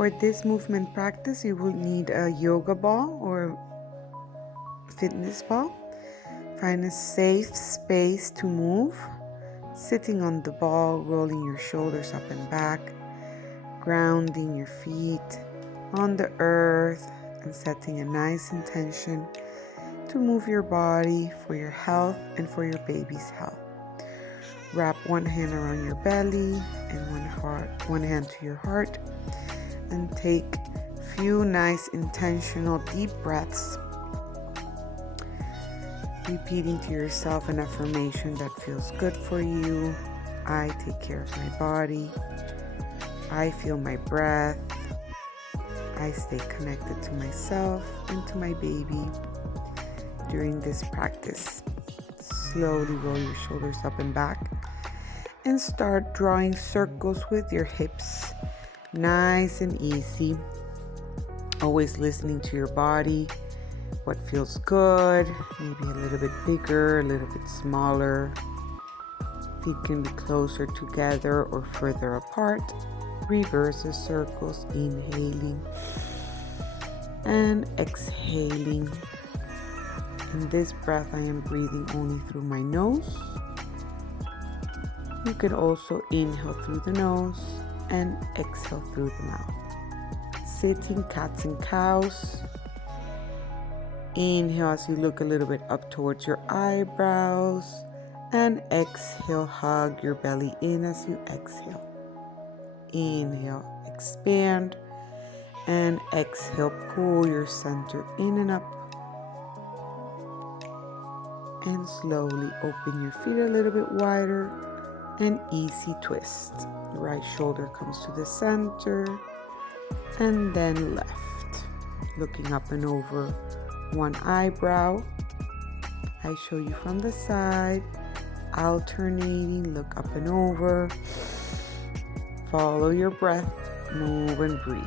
For this movement practice, you will need a yoga ball or fitness ball. Find a safe space to move. Sitting on the ball, rolling your shoulders up and back, grounding your feet on the earth, and setting a nice intention to move your body for your health and for your baby's health. Wrap one hand around your belly and one hand to your heart, and take a few nice intentional deep breaths, repeating to yourself an affirmation that feels good for you. I take care of my body. I feel my breath. I stay connected to myself and to my baby. During this practice, slowly roll your shoulders up and back and start drawing circles with your hips. Nice and easy. Always listening to your body. What feels good, maybe a little bit bigger, a little bit smaller. Feet can be closer together or further apart. Reverse the circles, inhaling and exhaling. In this breath, I am breathing only through my nose. You can also inhale through the nose and exhale through the mouth. Sitting cats and cows. Inhale as you look a little bit up towards your eyebrows, and exhale, hug your belly in as you exhale. Inhale, expand, and exhale, pull your center in and up. And slowly open your feet a little bit wider, and easy twist. Right shoulder comes to the center, and then left. Looking up and over one eyebrow. I show you from the side, alternating, look up and over. Follow your breath, move and breathe.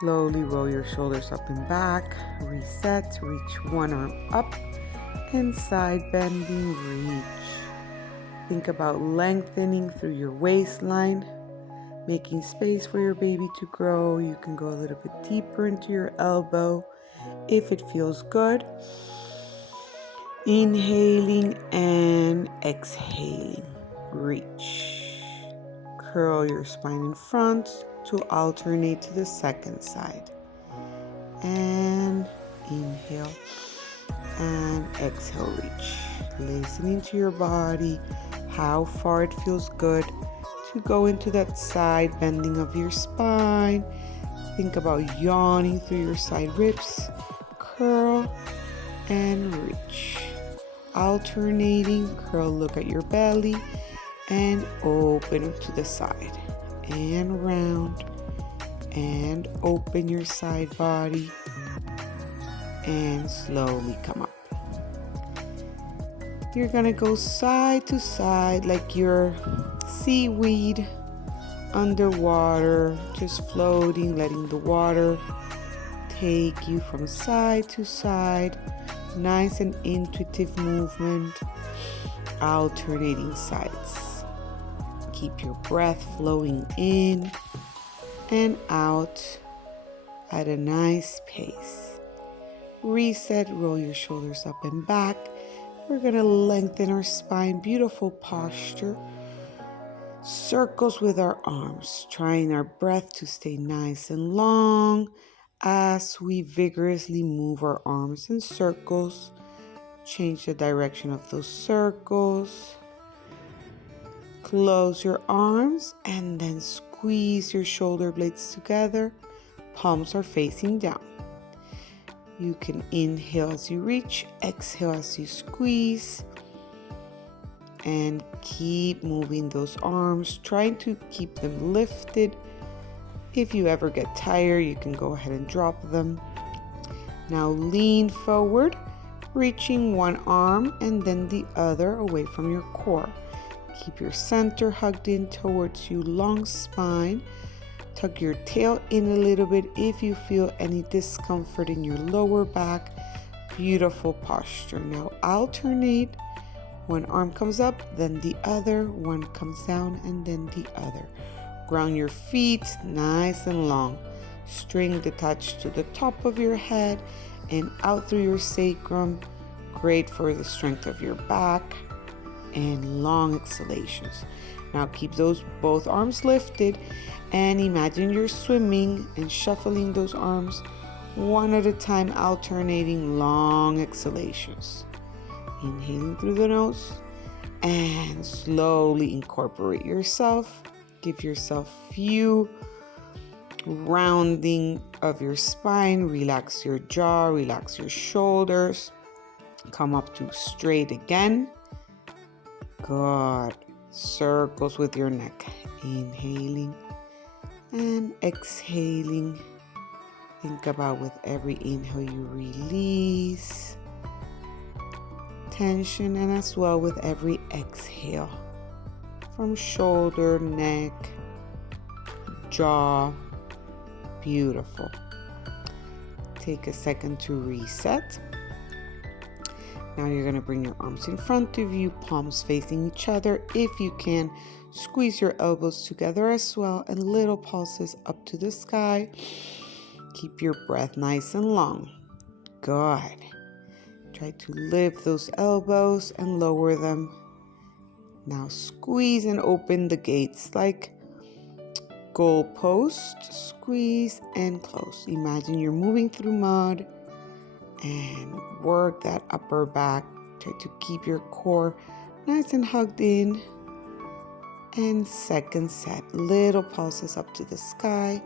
Slowly roll your shoulders up and back, reset, reach one arm up, and side bending, reach. Think about lengthening through your waistline, making space for your baby to grow. You can go a little bit deeper into your elbow if it feels good. Inhaling and exhaling. Reach. Curl your spine in front to alternate to the second side. And inhale and exhale, reach. Listening to your body, how far it feels good to go into that side bending of your spine. Think about yawning through your side ribs. Curl and reach. Alternating, curl, look at your belly, and open up to the side. And round. And open your side body. And slowly come up. You're gonna go side to side like you're seaweed underwater, just floating, letting the water take you from side to side. Nice and intuitive movement, alternating sides. Keep your breath flowing in and out at a nice pace. Reset, roll your shoulders up and back. We're gonna lengthen our spine, beautiful posture. Circles with our arms, trying our breath to stay nice and long as we vigorously move our arms in circles. Change the direction of those circles. Close your arms and then squeeze your shoulder blades together. Palms are facing down. You can inhale as you reach, exhale as you squeeze. And keep moving those arms, trying to keep them lifted. If you ever get tired, you can go ahead and drop them. Now lean forward, reaching one arm and then the other away from your core. Keep your center hugged in towards you, long spine. Tuck your tail in a little bit if you feel any discomfort in your lower back. Beautiful posture. Now alternate One arm comes up, then the other. One comes down, and then the other. Ground your feet nice and long. String attached to the top of your head and out through your sacrum. Great for the strength of your back. And long exhalations. Now keep those both arms lifted and imagine you're swimming and shuffling those arms one at a time, alternating long exhalations. Inhaling through the nose and slowly incorporate yourself. Give yourself a few rounding of your spine. Relax your jaw, relax your shoulders. Come up to straight again. Good. Circles with your neck. Inhaling and exhaling. Think about with every inhale you release tension, and as well with every exhale from shoulder, neck, jaw. Beautiful. Take a second to reset. Now you're going to bring your arms in front of you, palms facing each other. If you can, squeeze your elbows together as well, and little pulses up to the sky. Keep your breath nice and long. Good. Try to lift those elbows and lower them. Now squeeze and open the gates like goalpost. Squeeze and close. Imagine you're moving through mud. And work that upper back. Try to keep your core nice and hugged in. And second set, little pulses up to the sky.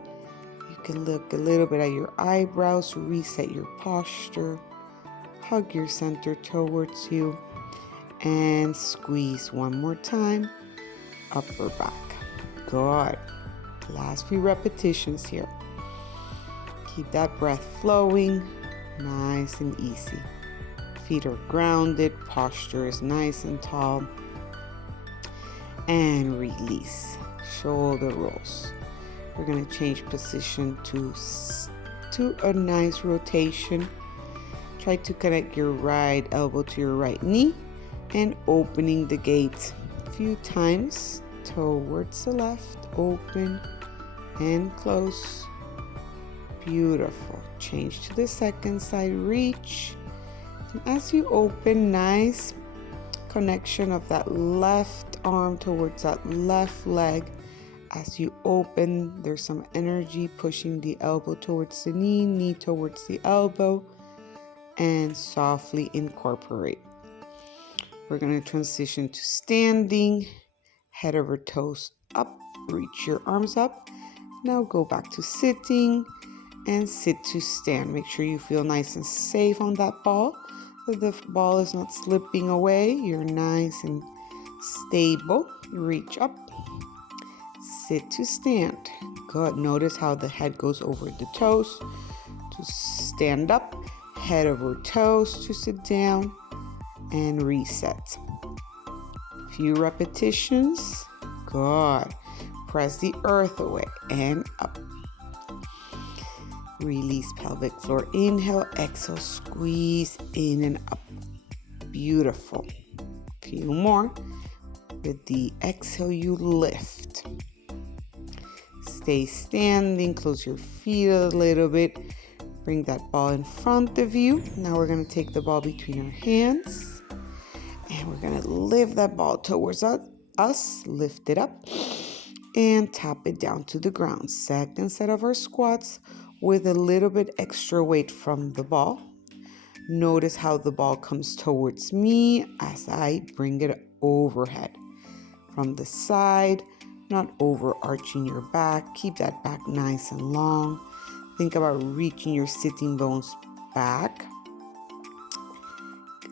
You can look a little bit at your eyebrows, reset your posture. Hug your center towards you. And squeeze one more time, upper back. Good. Last few repetitions here. Keep that breath flowing. Nice and easy. Feet are grounded, posture is nice and tall. And release. Shoulder rolls. We're going to change position to a nice rotation. Try to connect your right elbow to your right knee and opening the gate a few times towards the left. Open and close. Beautiful. Change to the second side, reach. And as you open, nice connection of that left arm towards that left leg. As you open, there's some energy pushing the elbow towards the knee, knee towards the elbow, and softly incorporate. We're going to transition to standing, head over toes up, reach your arms up. Now go back to sitting. And sit to stand. Make sure you feel nice and safe on that ball, that the ball is not slipping away. You're nice and stable. Reach up. Sit to stand. Good. Notice how the head goes over the toes to stand up. Head over toes to sit down and reset. Few repetitions. Good. Press the earth away and up. Release pelvic floor. Inhale, exhale, squeeze in and up. Beautiful. A few more. With the exhale, you lift. Stay standing. Close your feet a little bit. Bring that ball in front of you. Now we're going to take the ball between our hands. And we're going to lift that ball towards us. Lift it up. And tap it down to the ground. Second set of our squats with a little bit extra weight from the ball. Notice how the ball comes towards me as I bring it overhead. From the side, not overarching your back. Keep that back nice and long. Think about reaching your sitting bones back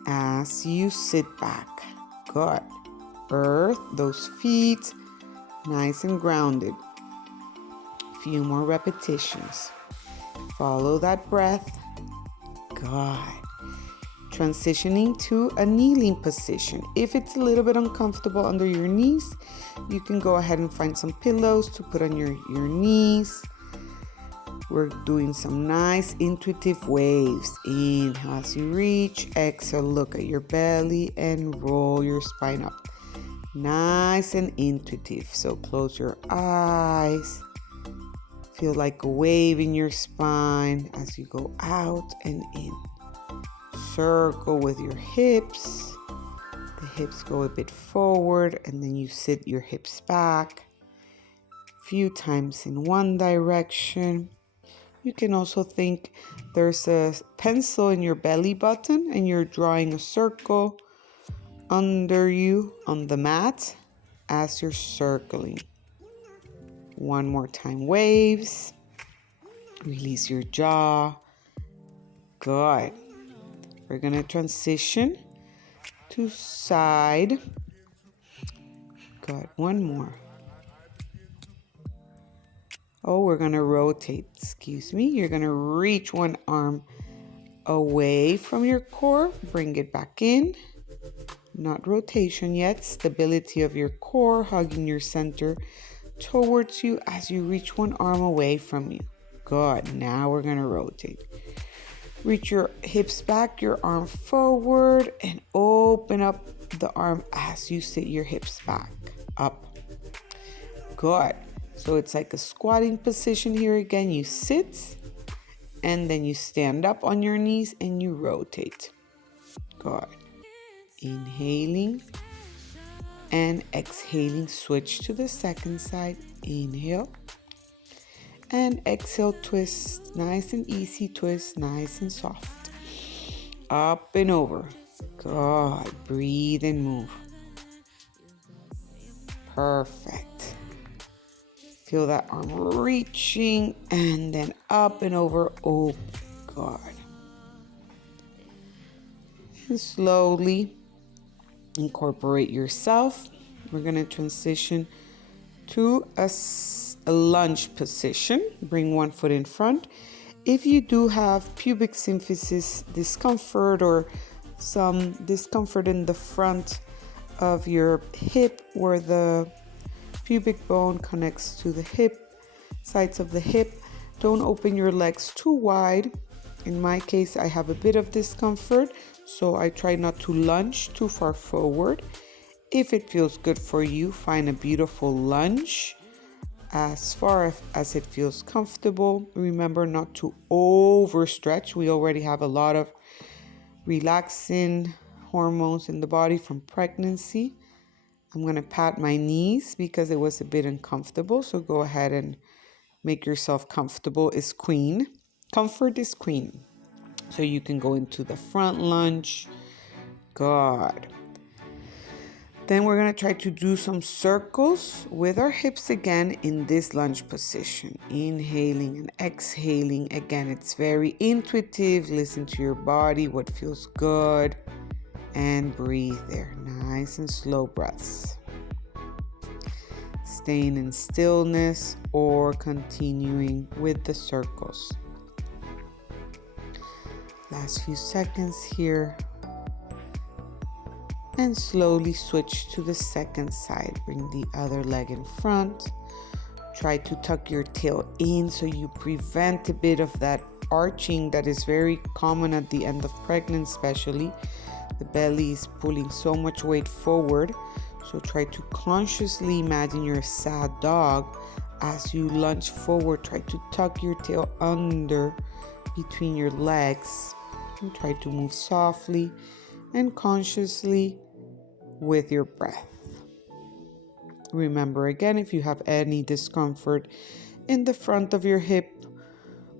as you sit back. Good. Earth those feet nice and grounded. Few more repetitions. Follow that breath. Good. Transitioning to a kneeling position. If it's a little bit uncomfortable under your knees, you can go ahead and find some pillows to put on your knees. We're doing some nice intuitive waves. Inhale as you reach. Exhale, look at your belly and roll your spine up. Nice and intuitive. So close your eyes. Feel like a wave in your spine as you go out and in. Circle with your hips. The hips go a bit forward and then you sit your hips back. A few times in one direction. You can also think there's a pencil in your belly button and you're drawing a circle under you on the mat as you're circling. One more time, waves. Release your jaw. Good. We're going to transition to side. Good. One more. Oh, we're going to rotate. Excuse me. You're going to reach one arm away from your core. Bring it back in. Not rotation yet. Stability of your core, hugging your center towards you as you reach one arm away from you. Good. Now we're going to rotate. Reach your hips back, your arm forward, and open up the arm as you sit your hips back up. Good. So it's like a squatting position here again. You sit and then you stand up on your knees and you rotate. Good. Inhaling and exhaling. Switch to the second side. Inhale and exhale. Twist. Nice and easy twist. Nice and soft. Up and over. Good. Breathe and move. Perfect. Feel that arm reaching and then up and over. Oh, God. And slowly incorporate yourself. We're going to transition to a lunge position. Bring one foot in front. If you do have pubic symphysis discomfort or some discomfort in the front of your hip where the pubic bone connects to the hip, sides of the hip, don't open your legs too wide. In my case, I have a bit of discomfort, so I try not to lunge too far forward. If it feels good for you, find a beautiful lunge as far as it feels comfortable. Remember not to overstretch. We already have a lot of relaxing hormones in the body from pregnancy. I'm going to pat my knees because it was a bit uncomfortable. So go ahead and make yourself comfortable is queen. Comfort is queen. So you can go into the front lunge. Good. Then we're going to try to do some circles with our hips again in this lunge position. Inhaling and exhaling. Again, it's very intuitive. Listen to your body, what feels good. And breathe there. Nice and slow breaths. Staying in stillness or continuing with the circles. Last few seconds here. And slowly switch to the second side. Bring the other leg in front. Try to tuck your tail in so you prevent a bit of that arching that is very common at the end of pregnancy, especially. The belly is pulling so much weight forward. So try to consciously imagine you're a sad dog. As you lunge forward, try to tuck your tail under between your legs. And try to move softly and consciously with your breath. Remember again, if you have any discomfort in the front of your hip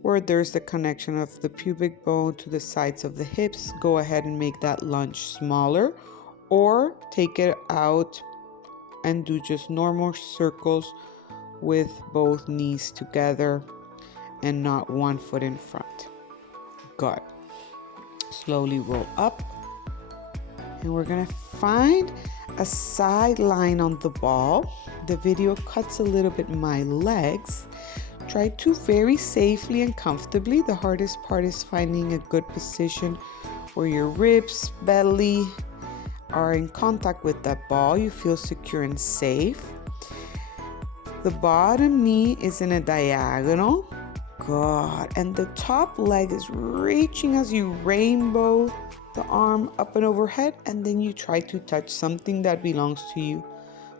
where there's the connection of the pubic bone to the sides of the hips, go ahead and make that lunge smaller or take it out and do just normal circles with both knees together and not one foot in front. Good. Slowly roll up. And we're going to find a side line on the ball. The video cuts a little bit my legs. Try to very safely and comfortably. The hardest part is finding a good position where your ribs, belly are in contact with that ball. You feel secure and safe. The bottom knee is in a diagonal. Good. And the top leg is reaching as you rainbow the arm up and overhead, and then you try to touch something that belongs to you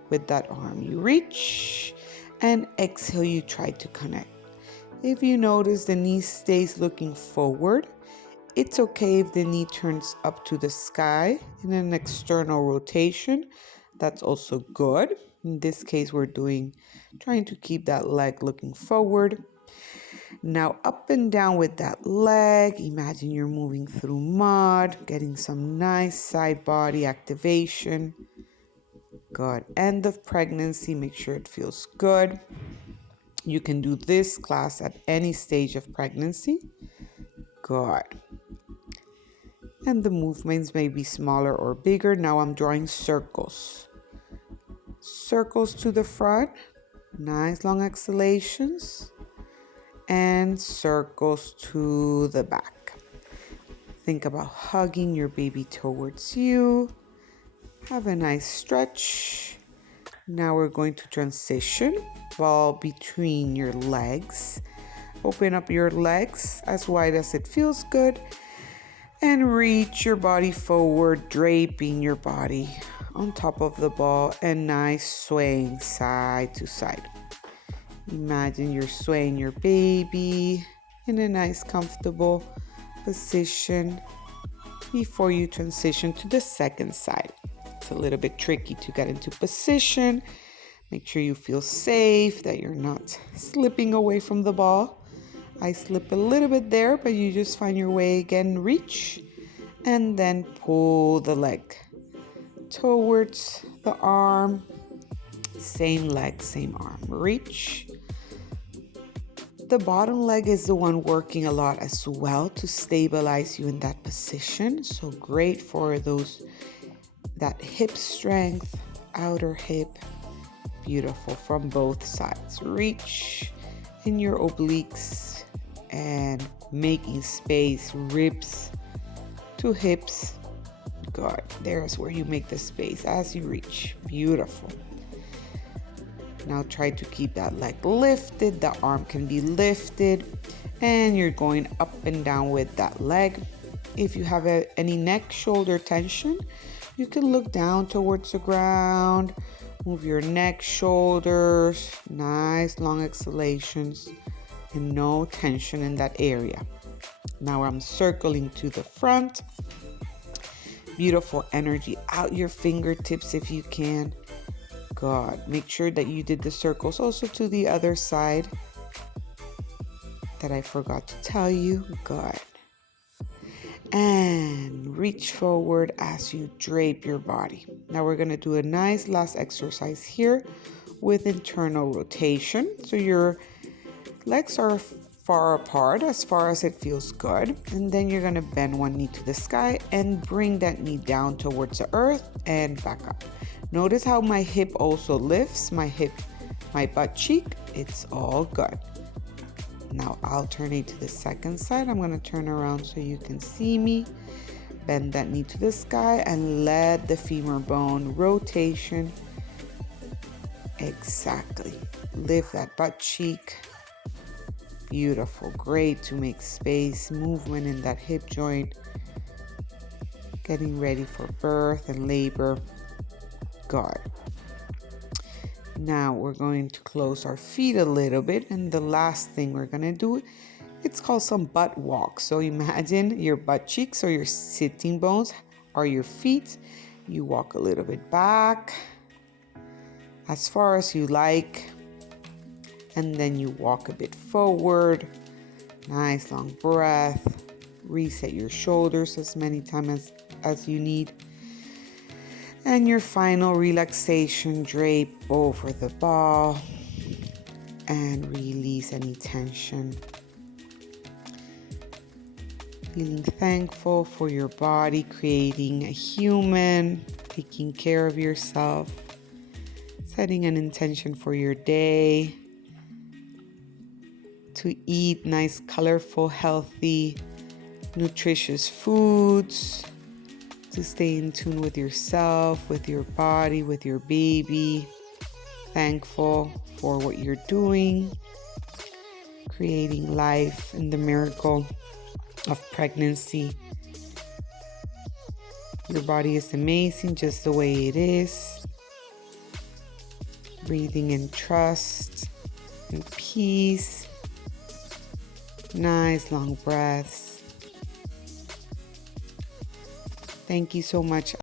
with that arm. You reach and exhale, you try to connect. If you notice the knee stays looking forward, it's okay if the knee turns up to the sky in an external rotation. That's also good. In this case, we're trying to keep that leg looking forward. Now up and down with that leg. Imagine you're moving through mud, getting some nice side body activation. Good. End of pregnancy, make sure it feels good. You can do this class at any stage of pregnancy. Good. And the movements may be smaller or bigger. Now I'm drawing circles. Circles to the front. Nice long exhalations. And circles to the back. Think about hugging your baby towards you. Have a nice stretch. Now we're going to transition. Ball between your legs. Open up your legs as wide as it feels good. And reach your body forward, draping your body on top of the ball and nice swaying side to side. Imagine you're swaying your baby in a nice comfortable position before you transition to the second side. It's a little bit tricky to get into position. Make sure you feel safe, that you're not slipping away from the ball. I slip a little bit there, but you just find your way again, reach, and then pull the leg towards the arm. Same leg, same arm. Reach. The bottom leg is the one working a lot as well to stabilize you in that position. So great for that hip strength, outer hip. Beautiful from both sides. Reach in your obliques and making space, ribs to hips. Good. There's where you make the space as you reach. Beautiful. Now try to keep that leg lifted. The arm can be lifted. And you're going up and down with that leg. If you have any neck, shoulder tension, you can look down towards the ground. Move your neck, shoulders. Nice long exhalations. And no tension in that area. Now I'm circling to the front. Beautiful energy out your fingertips if you can. Good. Make sure that you did the circles also to the other side that I forgot to tell you. Good. And reach forward as you drape your body. Now we're going to do a nice last exercise here with internal rotation. So your legs are far apart as far as it feels good. And then you're going to bend one knee to the sky and bring that knee down towards the earth and back up. Notice how my hip also lifts, my butt cheek. It's all good. Now alternate to the second side. I'm going to turn around so you can see me. Bend that knee to the sky and let the femur bone rotation. Exactly. Lift that butt cheek. Beautiful. Great to make space, movement in that hip joint. Getting ready for birth and labor. Good. Now we're going to close our feet a little bit, and the last thing we're going to do, it's called some butt walk. So imagine your butt cheeks or your sitting bones are your feet. You walk a little bit back as far as you like, and then you walk a bit forward. Nice long breath. Reset your shoulders as many times as you need. And your final relaxation, drape over the ball and release any tension. Feeling thankful for your body, creating a human, taking care of yourself, setting an intention for your day to eat nice, colorful, healthy, nutritious foods, to stay in tune with yourself, with your body, with your baby. Thankful for what you're doing. creating life and the miracle of pregnancy. Your body is amazing just the way it is. Breathing in trust and peace. Nice long breaths. Thank you so much.